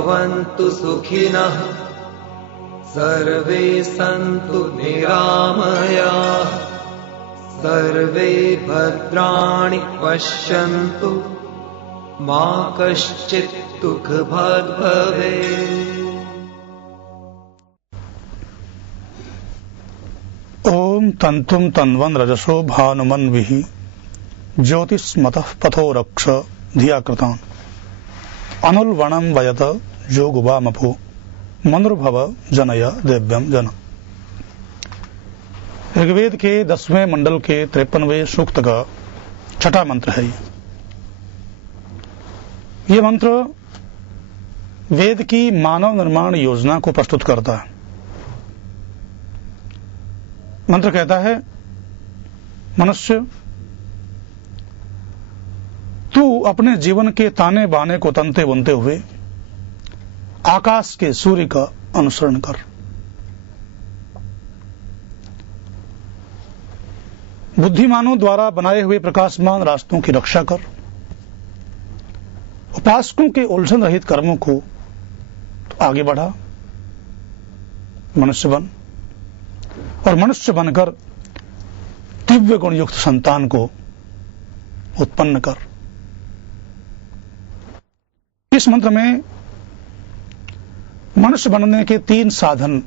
भवन्तु सुखिनः सर्वे सन्तु निरामयाः सर्वे भद्राणि पश्यन्तु मा कश्चित् दुःखभाग् भवेत्। ओम तंतुम तन्वन् रजसो भानुमन्विः ज्योतिष्मतः पथो रक्ष धियाकृतान् अनुल्वणं वयत जोगुवामपो मनुर्भव जनय दिव्यम जन। ऋग्वेद के 10वें मंडल के 53वें सूक्त का छठा मंत्र है। ये मंत्र वेद की मानव निर्माण योजना को प्रस्तुत करता है। मंत्र कहता है, मनुष्य तू अपने जीवन के ताने बाने को तनते बुनते हुए आकाश के सूर्य का अनुसरण कर। बुद्धिमानों द्वारा बनाए हुए प्रकाशमान रास्तों की रक्षा कर। उपासकों के उलझन रहित कर्मों को तो आगे बढ़ा। मनुष्य बन और मनुष्य बनकर दिव्य गुण युक्त संतान को उत्पन्न कर। इस मंत्र में मनुष्य बनने के 3 साधन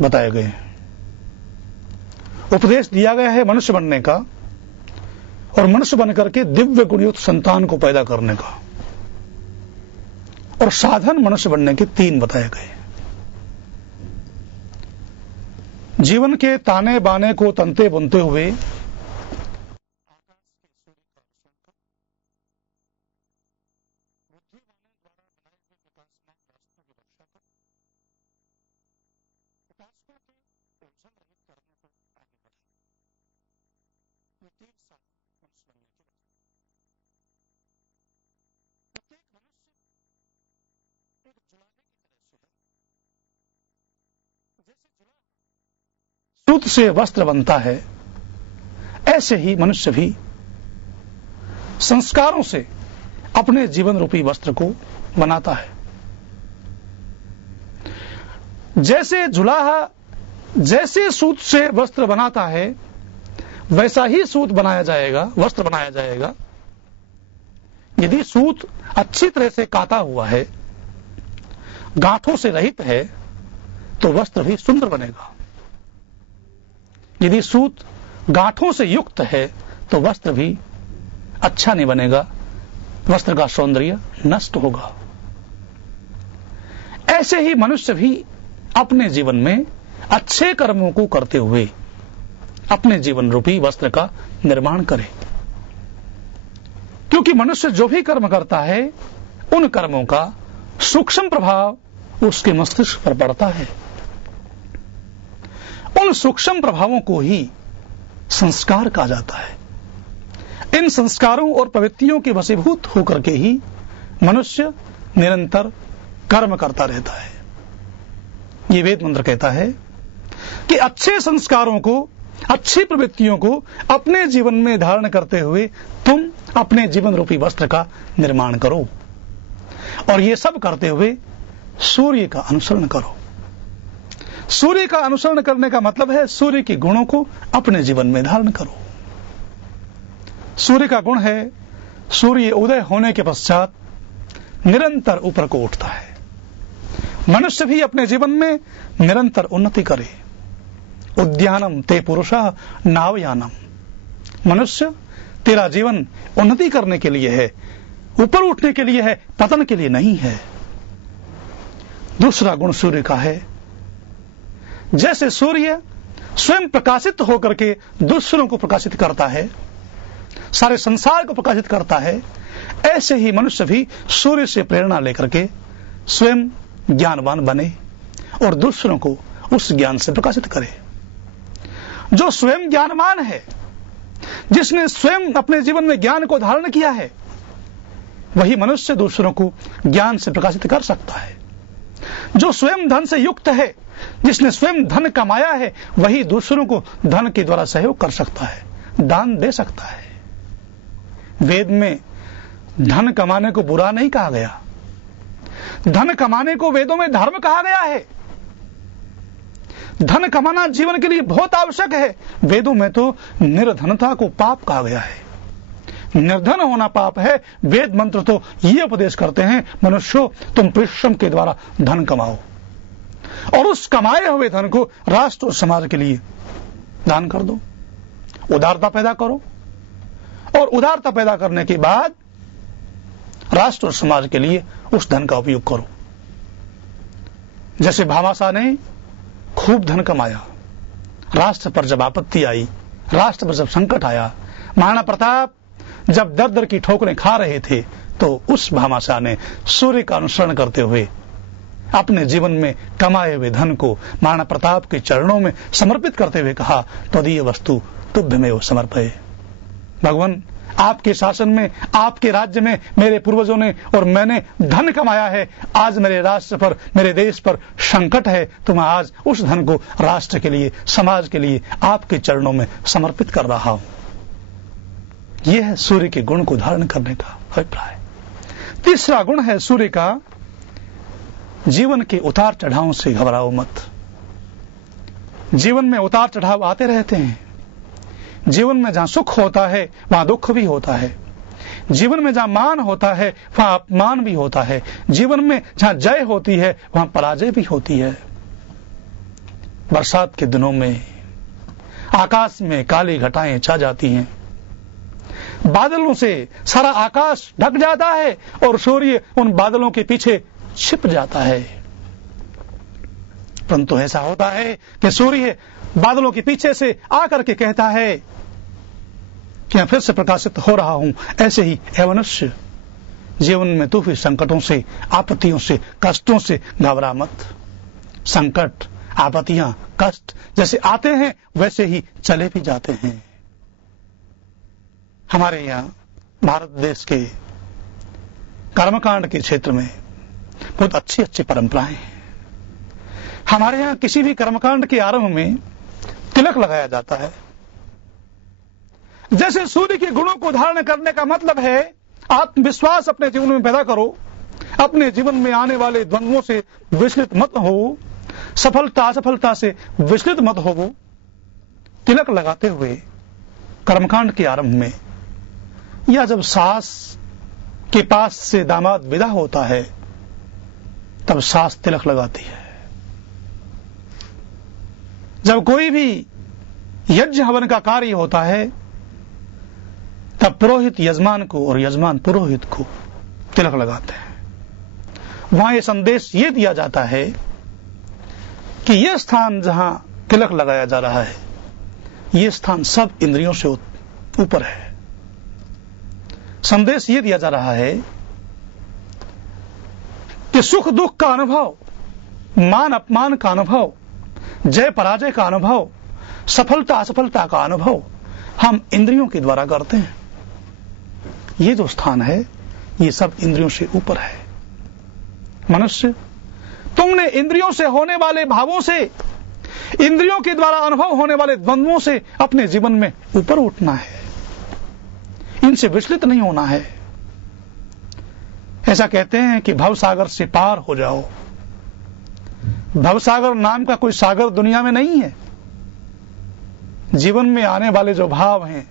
बताए गए हैं। उपदेश दिया गया है मनुष्य बनने का और मनुष्य बनकर के दिव्य गुणयुक्त संतान को पैदा करने का, और साधन मनुष्य बनने के 3 बताए गए। जीवन के ताने बाने को तनते बुनते हुए सूत से वस्त्र बनता है, ऐसे ही मनुष्य भी संस्कारों से अपने जीवन रूपी वस्त्र को बनाता है। जैसे जुलाहा जैसे सूत से वस्त्र बनाता है, वैसा ही सूत बनाया जाएगा, वस्त्र बनाया जाएगा। यदि सूत अच्छी तरह से काता हुआ है, गांठों से रहित है, तो वस्त्र भी सुंदर बनेगा। यदि सूत गांठों से युक्त है, तो वस्त्र भी अच्छा नहीं बनेगा, वस्त्र का सौंदर्य नष्ट होगा। ऐसे ही मनुष्य भी अपने जीवन में अच्छे कर्मों को करते हुए अपने जीवन रूपी वस्त्र का निर्माण करे। क्योंकि मनुष्य जो भी कर्म करता है, उन कर्मों का सूक्ष्म प्रभाव उसके मस्तिष्क पर पड़ता है। उन सूक्ष्म प्रभावों को ही संस्कार कहा जाता है। इन संस्कारों और प्रवृत्तियों के वशीभूत होकर के ही मनुष्य निरंतर कर्म करता रहता है। ये वेद मंत्र कहता है कि अच्छे संस्कारों को, अच्छी प्रवृत्तियों को अपने जीवन में धारण करते हुए तुम अपने जीवन रूपी वस्त्र का निर्माण करो, और ये सब करते हुए सूर्य का अनुसरण करो। सूर्य का अनुसरण करने का मतलब है सूर्य के गुणों को अपने जीवन में धारण करो। सूर्य का गुण है, सूर्य उदय होने के पश्चात निरंतर ऊपर को उठता है। मनुष्य भी अपने जीवन में निरंतर उन्नति करे। उद्यानम ते पुरुषः नावयानम। मनुष्य, तेरा जीवन उन्नति करने के लिए है, ऊपर उठने के लिए है, पतन के लिए नहीं है। दूसरा गुण सूर्य का है, जैसे सूर्य स्वयं प्रकाशित होकर के दूसरों को प्रकाशित करता है, सारे संसार को प्रकाशित करता है, ऐसे ही मनुष्य भी सूर्य से प्रेरणा लेकर के स्वयं ज्ञानवान बने और दूसरों को उस ज्ञान से प्रकाशित करे। जो स्वयं ज्ञानवान है, जिसने स्वयं अपने जीवन में ज्ञान को धारण किया है, वही मनुष्य दूसरों को ज्ञान से प्रकाशित कर सकता है। जो स्वयं धन से युक्त है, जिसने स्वयं धन कमाया है, वही दूसरों को धन के द्वारा सहयोग कर सकता है, दान दे सकता है। वेद में धन कमाने को बुरा नहीं कहा गया। धन कमाने को वेदों में धर्म कहा गया है। धन कमाना जीवन के लिए बहुत आवश्यक है। वेदों में तो निर्धनता को पाप कहा गया है। निर्धन होना पाप है। वेद मंत्र तो ये उपदेश करते हैं, मनुष्यों तुम परिश्रम के द्वारा धन कमाओ और उस कमाए हुए धन को राष्ट्र और समाज के लिए दान कर दो। उदारता पैदा करो और उदारता पैदा करने के बाद राष्ट्र और समाज के लिए उस धन का उपयोग करो। जैसे भामाशाह ने खूब धन कमाया, राष्ट्र पर जब आपत्ति आई, राष्ट्र पर जब संकट आया, महाराणा प्रताप जब दर दर की ठोकरें खा रहे थे, तो उस भामाशाह ने सूर्य का अनुसरण करते हुए अपने जीवन में कमाए हुए धन को महाराणा प्रताप के चरणों में समर्पित करते हुए कहा, तदीय वस्तु तुभ्यमेव समर्पये। भगवान, आपके शासन में, आपके राज्य में मेरे पूर्वजों ने और मैंने धन कमाया है। आज मेरे राष्ट्र पर, मेरे देश पर संकट है, तो मैं आज उस धन को राष्ट्र के लिए, समाज के लिए आपके चरणों में समर्पित कर रहा हूं। यह है सूर्य के गुण को धारण करने का अभिप्राय। तीसरा गुण है सूर्य का, जीवन के उतार चढ़ावों से घबराओ मत। जीवन में उतार चढ़ाव आते रहते हैं। जीवन में जहां सुख होता है वहां दुख भी होता है। जीवन में जहां मान होता है वहां अपमान भी होता है। जीवन में जहां जय होती है वहां पराजय भी होती है। बरसात के दिनों में आकाश में काली घटाएं छा जाती हैं, बादलों से सारा आकाश ढक जाता है और सूर्य उन बादलों के पीछे छिप जाता है। परंतु ऐसा होता है कि सूर्य बादलों के पीछे से आकर के कहता है कि मैं फिर से प्रकाशित हो रहा हूं। ऐसे ही हे मनुष्य, जीवन में तू भी संकटों से, आपत्तियों से, कष्टों से घबरा मत। संकट, आपत्तियां, कष्ट जैसे आते हैं वैसे ही चले भी जाते हैं। हमारे यहाँ भारत देश के कर्मकांड के क्षेत्र में बहुत अच्छी अच्छी परंपराएं हैं। हमारे यहाँ किसी भी कर्मकांड के आरंभ में तिलक लगाया जाता है। जैसे सूर्य के गुणों को धारण करने का मतलब है आत्मविश्वास अपने जीवन में पैदा करो, अपने जीवन में आने वाले द्वंद्वों से विचलित मत हो, सफलता असफलता से विचलित मत हो। तिलक लगाते हुए कर्मकांड के आरंभ में या जब सास के पास से दामाद विदा होता है तब सास तिलक लगाती है। जब कोई भी यज्ञ हवन का कार्य होता है तब पुरोहित यजमान को और यजमान पुरोहित को तिलक लगाते हैं। वहां यह संदेश ये दिया जाता है कि यह स्थान जहां तिलक लगाया जा रहा है, यह स्थान सब इंद्रियों से ऊपर है। संदेश ये दिया जा रहा है कि सुख दुख का अनुभव, मान अपमान का अनुभव, जय पराजय का अनुभव, सफलता असफलता का अनुभव हम इंद्रियों के द्वारा करते हैं। ये जो स्थान है ये सब इंद्रियों से ऊपर है। मनुष्य, तुमने इंद्रियों से होने वाले भावों से, इंद्रियों के द्वारा अनुभव होने वाले द्वंद्वों से अपने जीवन में ऊपर उठना है, इनसे विचलित नहीं होना है। ऐसा कहते हैं कि भवसागर से पार हो जाओ। भवसागर नाम का कोई सागर दुनिया में नहीं है। जीवन में आने वाले जो भाव हैं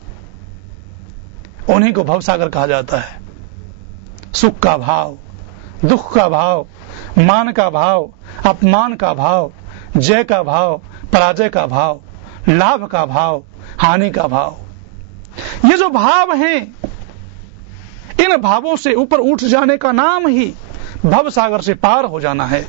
उन्हीं को भवसागर कहा जाता है। सुख का भाव, दुख का भाव, मान का भाव, अपमान का भाव, जय का भाव, पराजय का भाव, लाभ का भाव, हानि का भाव, ये जो भाव हैं, इन भावों से ऊपर उठ जाने का नाम ही भवसागर से पार हो जाना है।